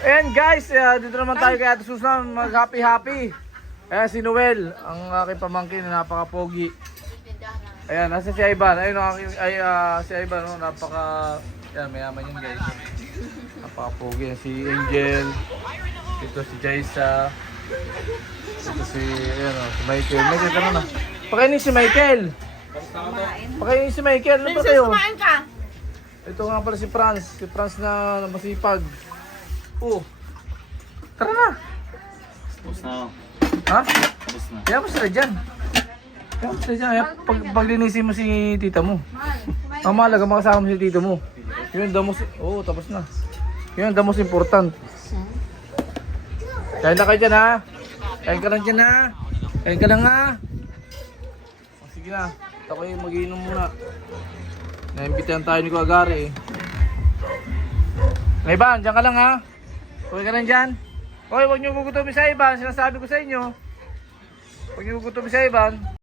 Ayan guys, dito naman tayo kay Ate Susan mag-happy-happy. Ayan si Noel, ang aking pamangkin na napaka-pogi. Ayan, nasa si Ivan. Ayun ang aking, si Ivan, no, napaka... Ayan, mayaman yun guys. Napaka-pogi. Si Angel. Dito si Jaisa. Dito si, ayan o, si Michael. Michael ka na. Pakainin si Michael. Pakainin si Michael. Ano ba kayo? Ito nga pala si Franz. Si Franz na masipag. Oh. Tara na. Tapos na ako. Ha? Tapos na. Kaya mo sila dyan. Kaya mo sila dyan. Paglinisin mo si tita mo. Ang mahalaga makasama mo si tita mo. Yun ang damos. Oo, tapos na. Yun ang damos important. Kain na kayo dyan ha. Kain ka lang dyan ha. Kain ka lang ha. O, sige na. Ako yung mag-iinom muna. Naimbitahan tayo ni Kuagari eh. Ivan, dyan ka lang ha. Huwag ka lang dyan. Hoy, huwag niyo gugutomin sa Ivan. Sinasabi ko sa inyo. Huwag niyo gugutomin sa Ivan.